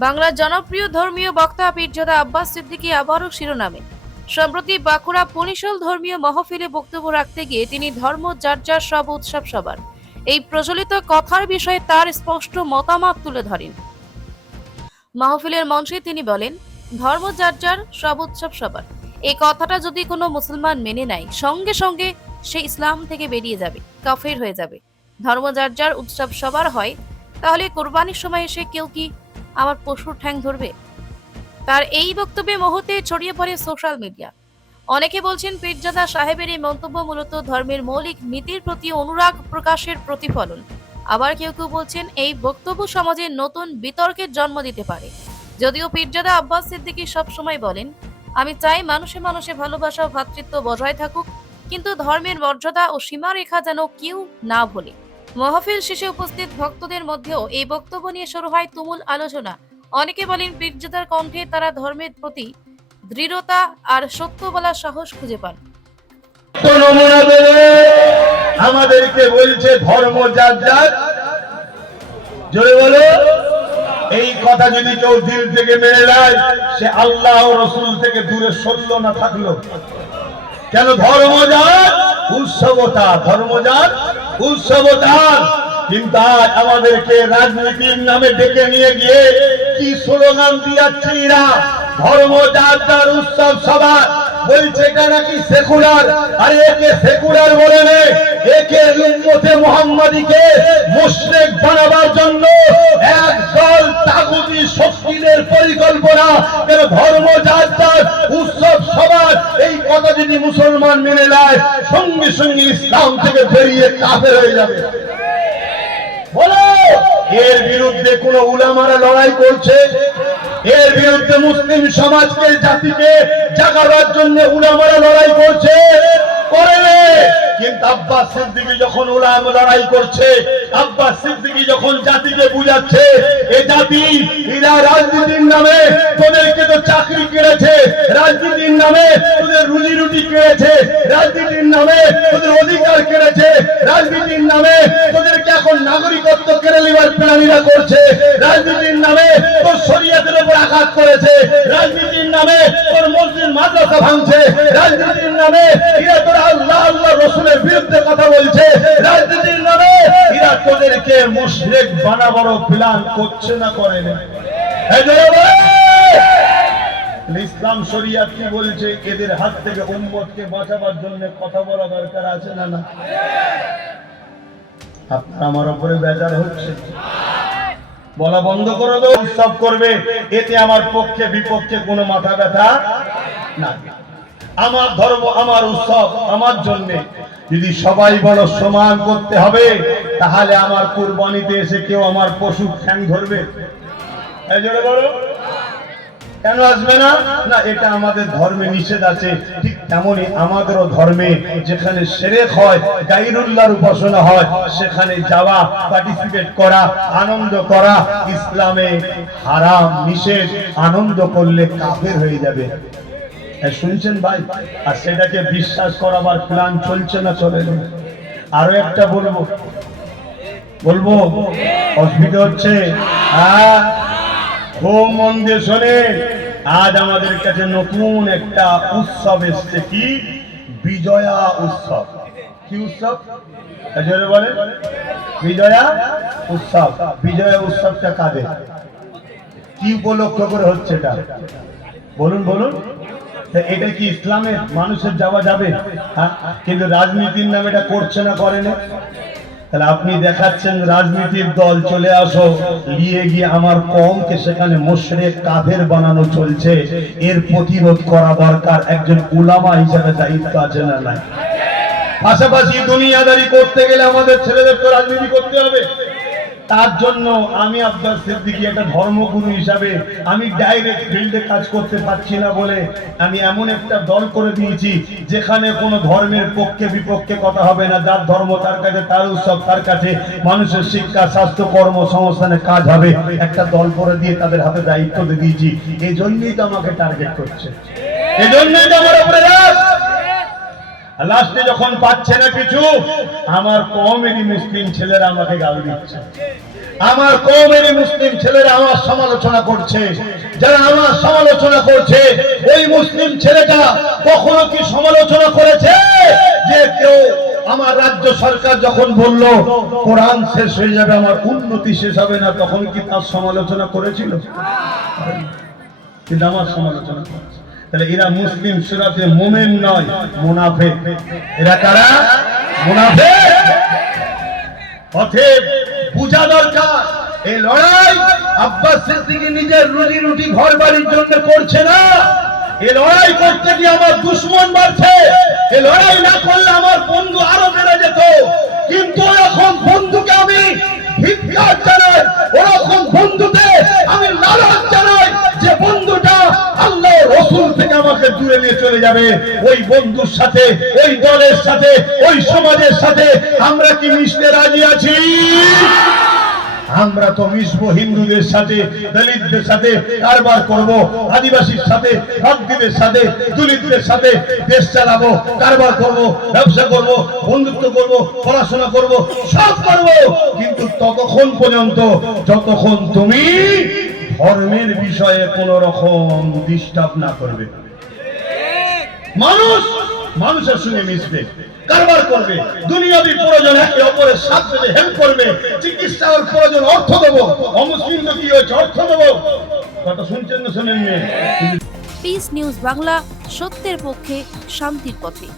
বাংলার জনপ্রিয় ধর্মীয় বক্তা পীরজাদা আব্বাস সিদ্দিকী আবারও শিরোনামে। সম্প্রতি বাঁকুড়া পুনিশল ধর্মীয় মহফিলে বক্তব্য রাখতে গিয়ে তিনি ধর্ম যার যার, সব উৎসব সবার, এই প্রচলিত কথার বিষয়ে তার স্পষ্ট মতামত তুলে ধরেন। মাহফিলের মঞ্চে তিনি বলেন, ধর্ম যার যার, সব উৎসব সবার, এই কথাটা যদি কোনো মুসলমান মেনে নেয়, সঙ্গে সঙ্গে সে ইসলাম থেকে বেরিয়ে যাবে, কাফের হয়ে যাবে। ধর্ম যার যার, উৎসব সবার হয়, তাহলে কোরবানির সময় এসে কেউ কি আমার পশুর ঠ্যাং ধরবে? তার এই বক্তব্যে মুহূর্তে ছড়িয়ে পড়ে সোশ্যাল মিডিয়া। অনেকে বলছেন পীরজাদা সাহেবের এই মন্তব্য মূলত ধর্মের মৌলিক নীতির প্রতি অনুরাগ প্রকাশের প্রতিফলন। আবার কেউ কেউ বলছেন এই বক্তব্য সমাজে নতুন বিতর্কের জন্ম দিতে পারে। যদিও পীরজাদা আব্বাস সিদ্দিকী সবসময় বলেন, আমি চাই মানুষে মানুষে ভালোবাসা ও ভ্রাতৃত্ব বজায় থাকুক, কিন্তু ধর্মের মর্যাদা ও সীমারেখা যেন কেউ না ভোলে। মাহফিল শেষে উপস্থিত ভক্তদের মধ্যেও এই বক্তব্য নিয়ে শুরু হয় তুমুল আলোচনা। অনেকে বলেন পীরজাদার কণ্ঠে তারা ধর্মের প্রতি দৃঢ়তা আর সত্য বলার সাহস খুঁজে পান। নমুনা দেবে আমাদেরকে বলছে ধর্ম যার যার, জোরে বলো। এই কথা যদি কেউ দিল থেকে মেনে নেয়, সে আল্লাহ ও রসুল থেকে দূরে সরলো না থাকলো। কেন? ধর্ম যার উৎসবতা, ধর্ম যার উৎসবতা। কিন্তু আজ আমাদেরকে রাজনীতির নামে ডেকে নিয়ে গিয়ে কি স্লোগান দিয়াচ্ছে এরা, ধর্ম যার যার, উৎসব সবার। বলছে এটা নাকি সেকুলার। আরে একে সেকুলার বলে নে, একে উম্মতে মুহাম্মাদীকে মুশরিক বানাবার জন্য একদল তাগুতি শক্তিদের পরিকল্পনা। কেন? ধর্ম যার যার, উৎসব সবার, এই কথা যদি মুসলমান মেনে নেয়, সঙ্গে সঙ্গে ইসলাম থেকে বেরিয়ে কাফের হয়ে যাবে। বলো, এর বিরুদ্ধে কোন উলামারা লড়াই করছে? এর বিরুদ্ধে মুসলিম সমাজকে, জাতিকে জাগাবার জন্য উলামারা লড়াই করছে? করে। কিন্তু আব্বাস সিদ্দিকী যখন উলামা লড়াই করছে, আব্বাস সিদ্দিকী যখন জাতিকে বুঝাচ্ছে, এই জাতি এরা রাজনীতির নামে তোদেরকে তো চাকরি কেড়েছে, রাজনীতির নামে তোদের রুজি রুটি কেড়েছে, রাজনীতির নামে তোদের অধিকার কেড়েছে, রাজনীতির নামে তোদেরকে এখন নাগরিকত্ব কেড়ে নেবার প্ল্যানিরা করছে, রাজনীতির নামে তোর শরীয়তের উপর আঘাত করেছে, রাজনীতির নামে তোর মসজিদ মাদ্রাসা ভাঙছে, রাজনীতির নামে এরা তোর আল্লাহ আল্লাহ রসুলের বিরুদ্ধে কথা বলছে, রাজনীতির নামে এরা তোদেরকে মুশরিক বানাবার প্ল্যান করছে না করে না? ইসলাম শরিয়াত কি বলছে? এদের হাত থেকে উম্মতকে বাঁচাবার জন্য কথা বলা দরকার আছে না? না, আপনার আমার উপরে বেজার হচ্ছে, বলা বন্ধ করে দাও। উৎসব করবে, এতে আমার পক্ষে বিপক্ষে কোনো মাথা ব্যথা না। আমার ধর্ম, আমার উৎসব, আমার জন্য যদি সবাই বলো সমান করতে হবে, তাহলে আমার কুরবানিতে এসে কেউ আমার পশু ঠ্যাং ধরবে? এই জোরে বলো, কেন আসবে না? না, এটা আমাদের ধর্মে নিষেধ আছে। ঠিক তেমনি আমাদেরও ধর্মে যেখানে শিরক হয়, গায়রুল্লাহর উপাসনা হয়, সেখানে যাওয়া, পার্টিসিপেট করা, আনন্দ করা ইসলামে হারাম, নিষেধ। আনন্দ করলে কাফের হয়ে যাবে। শুনছেন ভাই? আর সেটাকে বিশ্বাস করাবার প্ল্যান চলছে না চলে না? আরো একটা বলবো, অসুবিধা হচ্ছে? হ্যাঁ, খুব মন দিয়ে শোনে। আজ আমাদের কাছে নতুন একটা উৎসব এসছে। কি? বিজয়া উৎসব। কি উৎসব? বলে বিজয়া উৎসব। বিজয়া উৎসবটা কাদের, কি উপলক্ষ করে হচ্ছে এটা? বলুন বলুন। এটা কি ইসলামের? মানুষের যাওয়া যাবে? কিন্তু রাজনীতির নামে এটা করছে না, করে না? তাহলে আপনি দেখাচ্ছেন রাজনীতির দল, চলে আসো, নিয়ে গিয়ে আমার কওমকে সেখানে মুশরিক কাফের বানানো চলছে। এর প্রতিরোধ করা দরকার। একজন উলামা হিসেবে দায়িত্ব আছে না নাই? পাশাপাশি দুনিয়াদারি করতে গেলে আমাদের ছেলেদের তো রাজনীতি করতে হবে। তার জন্য আমি আব্বাস সিদ্দিকী একটা ধর্মগুরু হিসাবে আমি ডাইরেক্ট ফিল্ডে কাজ করতে পারছি না বলে আমি এমন একটা দল করে দিয়েছি যেখানে কোনো ধর্মের পক্ষে বিপক্ষে কথা হবে না। যার ধর্ম তার কাছে, তার উৎসব তার কাছে, মানুষের শিক্ষা, স্বাস্থ্য, কর্মসংস্থানে কাজ হবে। একটা দল করে দিয়ে তাদের হাতে দায়িত্ব দিয়ে দিয়েছি। এই জন্যই তো আমাকে টার্গেট করছে, এই জন্যই তো আমার উপরে রাগ। লাস্টে যখন পাচ্ছে না কিছু, আমার কওমেরই মুসলিম ছেলেরা আমাকে গাল দিচ্ছে, আমার কওমেরই মুসলিম ছেলেরা আমার সমালোচনা করছে। যারা আমার সমালোচনা করছে, ওই মুসলিম ছেলেটা কখনো কি সমালোচনা করেছে যে কেউ আমার রাজ্য সরকার যখন বলল কোরআন শেষ হয়ে যাবে, আমার উন্নতি শেষ হবে না, তখন কি তার সমালোচনা করেছিল? কিন্তু আমার সমালোচনা করেছে। তাহলে এরা মুসলিম সুরাতে মুমিন নয়, মুনাফিক। এরা কারা? মুনাফিক। অতএব বুঝা দরকার, এই লড়াই আব্বাস সিদ্দিকী নিজের রুজি রুটি ঘর বাড়ির জন্য করছে না। এই লড়াই করতে গিয়ে আমার দুশমন বাড়ছে। এই লড়াই না করলে আমার বন্ধু আরো বেড়ে যেত। কিন্তু এখন বন্ধুকে আমি ধিক্কার জানাই, ওরকম বন্ধুতে আমি লালন জানাই যে বন্ধুটা আল্লাহ রাসূল থেকে আমাকে দূরে নিয়ে চলে যাবে। ওই বন্ধুর সাথে, ওই দলের সাথে, ওই সমাজের সাথে আমরা কি মিশতে রাজি আছি? আমরা তো মিশবো হিন্দুদের সাথে, দলিতদের সাথে কারবার করব, আদিবাসীর সাথে, ভক্তদের সাথে, দলিতদের সাথে দেশ চালাবো, কারবার করব, ব্যবসা করব, বন্ধুত্ব করব, পড়াশোনা করব, সব করব। কিন্তু ততক্ষণ পর্যন্ত যতক্ষণ তুমি ধর্মের বিষয়ে কোন রকম ডিস্টার্ব না করবে। মানুষ মানুষের সঙ্গে মিশবে, কারবার করবে, দুনিয়াবি প্রয়োজন একে অপরের সাথ দেবে, হেল্প করবে, চিকিৎসার প্রয়োজন অর্থ দেবো, অমুসলিম কি হয়েছে অর্থ দেবো। কথা শুনছেন না শোনেননি? পিস নিউজ বাংলা, সত্যের পক্ষে, শান্তির পথে।